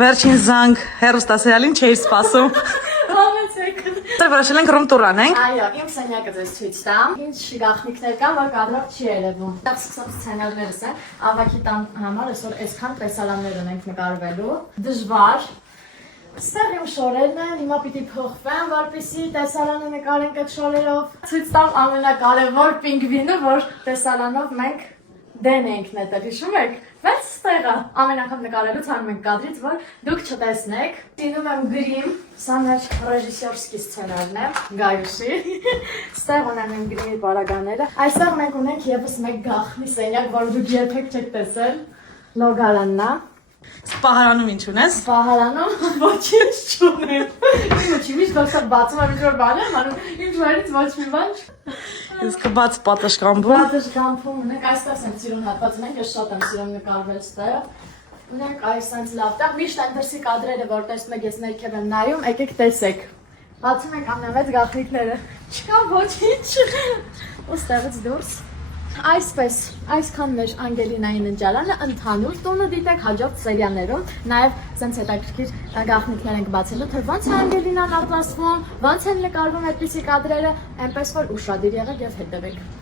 Վերջին զանգ հերոստասերիալին չէի սպասում։ Համեցեք։ Դե որոշել ենք ռում տուր անենք։ Այո, իմ սենյակը ձեզ ցույց տամ։ Ինչ գաղտնիքներ կան, որ կադրող չի երևում։ Դա սկսած սցենարներս են։ Ավակի տան համար այսօր այսքան տեսարաններ ունենք նկարվելու։ Դժվար։ Ստեղ իմ շորերն են, հիմա պիտի փոխվեմ, որպեսզի տեսարանը նկարենք այդ շորերով։ Ցույց տամ ամենակարևոր պինգվինը, որ տեսարանով մենք դեն ենք նետել, հիշում եք։ Բայց ստեղը ամեն անգամ նկարելուց հանում ենք կադրից, որ դուք չտեսնեք։ Դինում եմ գրիմ, սա մեր ռեժիսորսկի սցենարն է, Գայուշի։ Ստեղ ունեմ իմ գրիմի պարագաները։ Այստեղ մենք ունենք եւս մեկ գաղտնի սենյակ, որ դուք երբեք չեք տեսել։ Լոգարանն է։ Սպահարանում ինչ ունես։ Սպահարանում ոչինչ չունեմ։ Ինչի՞ միշտ դասա բացում եմ ինչ-որ բան եմ անում, ինչ վարից ոչ մի բան։ Իսկ բաց պատշգամբում։ Պատշգամբում ունենք, այստեղ եմ սիրուն հատված ունենք, ես շատ եմ սիրում նկարվել ստեղ։ Ունենք այս այնց լավ տեղ, միշտ այնտեղի կադրերը, որ տեսնում եք, ես ներքև եմ նայում, եկեք տեսեք։ Բացում ենք ամենամեծ գաղտնիքները։ Չկա ոչինչ։ Ու ստեղից դուրս։ Այսպես, այսքան մեր Անգելինայի ննջարանը ընդհանուր տունը դիտեք հաջորդ սերիաներում, նաև սենց հետաքրքիր գաղտնիքներ ենք բացելու, թե ոնց է Անգելինան ապրասվում, ոնց են նկարվում այդպիսի կադրերը, այնպես որ ուշադիր եղեք եւ հետևեք։